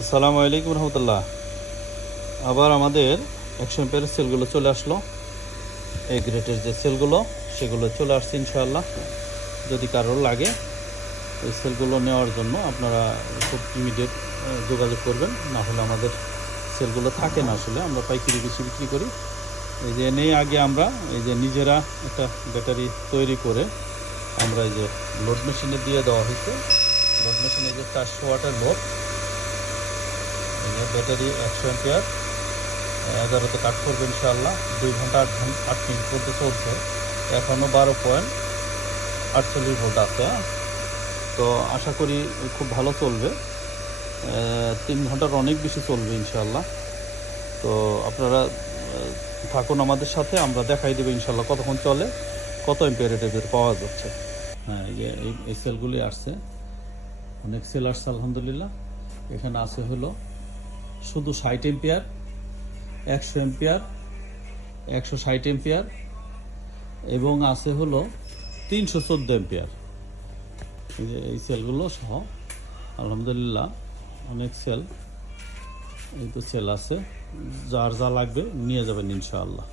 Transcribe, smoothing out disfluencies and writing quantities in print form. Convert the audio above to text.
আসসালামু আলাইকুম রহমতুল্লাহ। আবার আমাদের 100 এম্পিয়ারের সেলগুলো চলে আসলো। এই গ্রেটের যে সেলগুলো সেগুলো চলে আসছে ইনশাআল্লাহ। যদি কারোর লাগে এই সেলগুলো নেওয়ার জন্য আপনারা খুব ইমিডিয়েট যোগাযোগ করবেন, না হলে আমাদের সেলগুলো থাকে না। আসলে আমরা পাইকারি বেশি বিক্রি করি। এই যে নেই আগে আমরা এই যে নিজেরা একটা ব্যাটারি তৈরি করে আমরা এই যে লোড মেশিনে দিয়ে দেওয়া হয়েছে। লোড মেশিনে যে 400 ওয়াটের লোড, এই যে ব্যাটারি 100 এম্পিয়ার 11তে কাট করবে ইনশাআল্লাহ। 2 ঘন্টা 8 মিনিট পর্যন্ত চলছে, এখনও 12.48 ভোল্ট আছে। তো আশা করি খুব ভালো চলবে, 3 ঘন্টার অনেক বেশি চলবে ইনশাআল্লাহ। তো আপনারা থাকুন আমাদের সাথে, আমরা দেখাই দেবো ইনশাআল্লাহ কতক্ষণ চলে, কত এম্পিয়ার রেটের পাওয়া যাচ্ছে। হ্যাঁ, এই যে এই সেলগুলি আসছে, অনেক সেল আসছে আলহামদুলিল্লাহ। এখানে আছে হলো শুধু 60 এম্পিয়ার, 100 এম্পিয়ার, 160 এম্পিয়ার এবং আছে হলো 314 এম্পিয়ার। এই যে এই সেলগুলো সহ আলহামদুলিল্লাহ অনেক সেল, এই তো সেল আছে। যার যা লাগবে নিয়ে যাবেন ইনশাআল্লাহ।